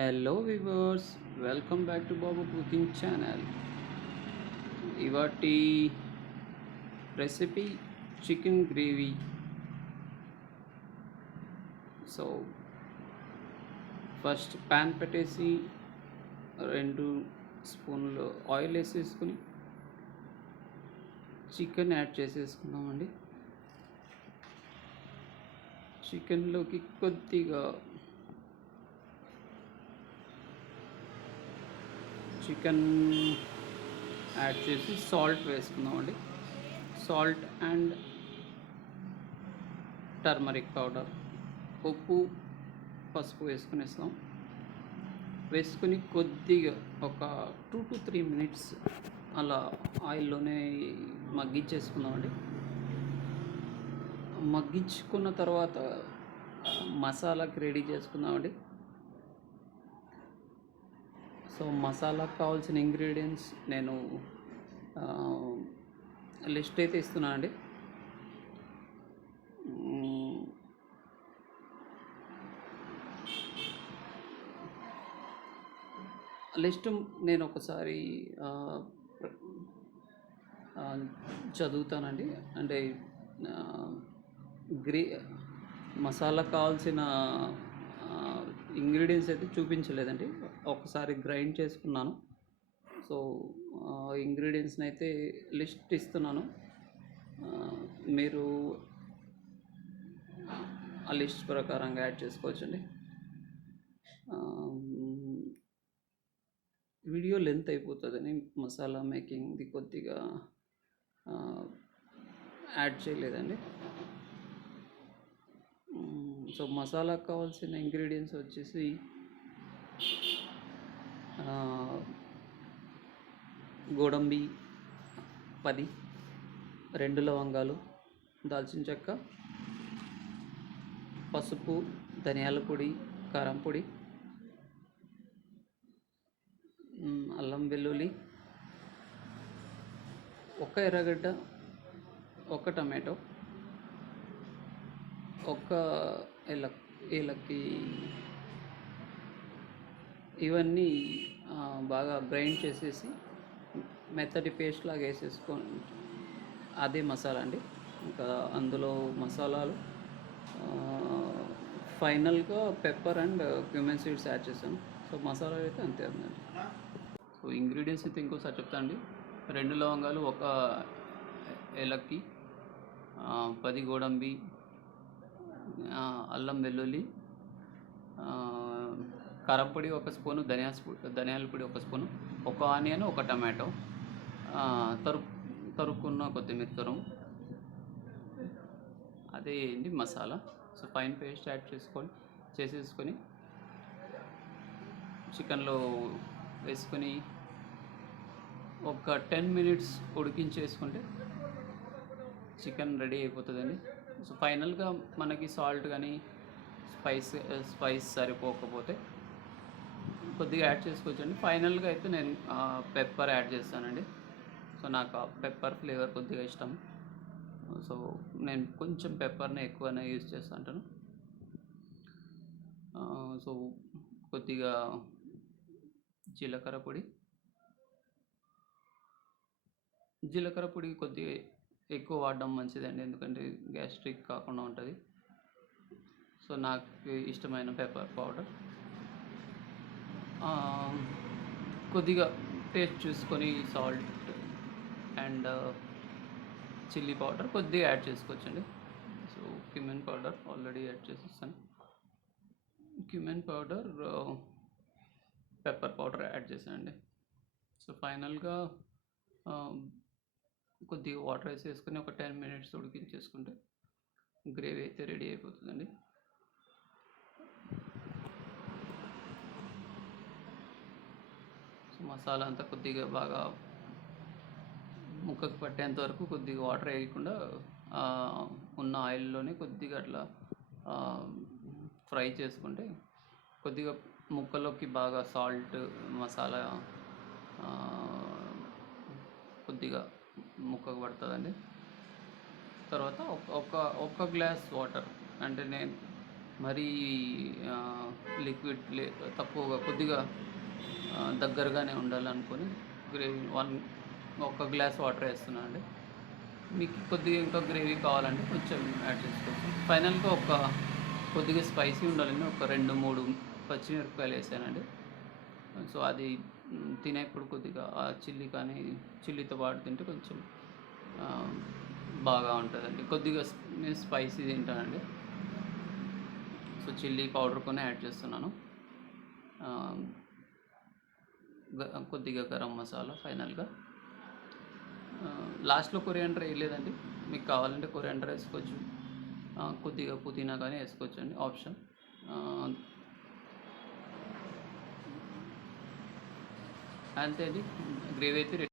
Hello viewers, welcome back to Babu Cooking Channel. ఇవాటి recipe chicken gravy. So first pan పెట్టేసి 2 స్పూన్లు oil వేసేసుకుని chicken add చేసేసుకుందామండి. చికెన్లోకి కొద్దిగా chicken add చేసి salt వేసుకుందామండి. సాల్ట్ అండ్ టర్మరిక్ పౌడర్, ఉప్పు, పసుపు వేసుకునేస్తాం. వేసుకుని కొద్దిగా ఒక 2 to 3 మినిట్స్ అలా ఆయిల్లోనే మగ్గించేసుకుందామండి. మగ్గించుకున్న తర్వాత మసాలాకి రెడీ చేసుకుందామండి. సో మసాలాకు కావాల్సిన ఇంగ్రీడియంట్స్ నేను లిస్ట్ అయితే ఇస్తున్నాను అండి. లిస్ట్ నేను ఒకసారి చదువుతానండి. అంటే మసాలా కావాల్సిన ఇంగ్రీడియంట్స్ అయితే చూపించలేదండి. ఒకసారి గ్రైండ్ చేసుకున్నాను. సో ఇంగ్రీడియంట్స్ని అయితే లిస్ట్ ఇస్తున్నాను. మీరు ఆ లిస్ట్ ప్రకారంగా యాడ్ చేసుకోవచ్చండి. వీడియో లెంత్ అయిపోతుందని మసాలా మేకింగ్ది కొద్దిగా యాడ్ చేయలేదండి. సో మసాలాకు కావాల్సిన ఇంగ్రీడియంట్స్ వచ్చేసి గోడంబి 10, 2 లవంగాలు, దాల్చిన చెక్క, పసుపు, ధనియాల పొడి, కారం పొడి, అల్లం వెల్లుల్లి, ఒక ఎర్రగడ్డ, ఒక టమాటో, ఒక ఏలక్కి, ఇవన్నీ బాగా గ్రైండ్ చేసేసి మెత్తటి పేస్ట్ లాగా వేసేసుకొని అదే మసాలా అండి. ఇంకా అందులో మసాలాలు ఫైనల్గా pepper and cumene seeds add చేశాను. సో మసాలా అయితే అంతే ఉందండి. సో ఇంగ్రీడియంట్స్ అయితే ఇంకోసారి చెప్తాను అండి. 2 లవంగాలు, ఒక ఏలక్కి, 10 గోడంబి, అల్లం వెల్లుల్లి, కారం పొడి 1 స్పూను, ధనియాల పొడి 1 స్పూను, ఒక ఆనియన్, ఒక టమాటో, తరుక్కున్న కొత్తిమీర తురుము, అదే అండి మసాలా. సో ఫైన్ పేస్ట్ యాడ్ చేసేసుకొని చికెన్లో వేసుకొని ఒక 10 మినిట్స్ ఉడికించేసుకుంటే చికెన్ రెడీ అయిపోతుందండి. సో ఫైనల్గా మనకి సాల్ట్ కానీ స్పైస్ సరిపోకపోతే కొద్దిగా యాడ్ చేసుకోవచ్చండి. ఫైనల్గా అయితే నేను పెప్పర్ యాడ్ చేస్తానండి. సో నాకు ఆ పెప్పర్ ఫ్లేవర్ కొద్దిగా ఇష్టం. సో నేను కొంచెం పెప్పర్ని ఎక్కువనే యూజ్ చేస్తుంటాను. సో కొద్దిగా జీలకర్ర పొడి కొద్దిగా ఎక్కువ వాడడం మంచిదండి, ఎందుకంటే గ్యాస్ట్రిక్ కాకుండా ఉంటుంది. సో నాకు ఇష్టమైన పెప్పర్ పౌడర్ కొద్దిగా టేస్ట్ చూసుకొని సాల్ట్ అండ్ చిల్లీ పౌడర్ కొద్దిగా యాడ్ చేసుకోవచ్చండి. So cumin powder already add చేసేస్తాను. Cumin powder, pepper powder add చేశానండి. సో ఫైనల్గా కొద్దిగా వాటర్ వేసేసుకొని ఒక 10 మినిట్స్ ఉడికించేసుకుంటే గ్రేవీ అయితే రెడీ అయిపోతుందండి. సో మసాలా అంతా కొద్దిగా బాగా ముక్కకు పట్టేంత వరకు కొద్దిగా వాటర్ వేయకుండా ఉన్న ఆయిల్లోనే కొద్దిగా అట్లా ఫ్రై చేసుకుంటే కొద్దిగా ముక్కలోకి బాగా సాల్ట్ మసాలా కొద్దిగా ముక్కకు పడుతుందండి. తర్వాత ఒక గ్లాస్ వాటర్, అంటే నేను మరీ లిక్విడ్ తక్కువగా కొద్దిగా దగ్గరగానే ఉండాలనుకొని గ్రేవీ ఒక గ్లాస్ వాటర్ వేస్తున్నాను అండి. మీకు కొద్దిగా ఇంకా గ్రేవీ కావాలంటే కొంచెం యాడ్ చేసుకోవచ్చు. ఫైనల్గా కొద్దిగా స్పైసీ ఉండాలని ఒక 2-3 పచ్చిమిరపకాయలు వేసానండి. సో అది తినేప్పుడు కొద్దిగా ఆ చిల్లీతో పాటు తింటే కొంచెం బాగా ఉంటుందండి. కొద్దిగా నేను స్పైసీ తింటానండి. సో చిల్లీ పౌడర్ కొన్ని యాడ్ చేస్తున్నాను. కొద్దిగా గరం మసాలా ఫైనల్గా. లాస్ట్లో కొరియాండర్ వేయలేదండి. మీకు కావాలంటే కొరియాండర్ వేసుకోవచ్చు, కొద్దిగా పుదీనా కానీ వేసుకోవచ్చు అండి, ఆప్షన్. అంతే అండి, గ్రేవీ అయితే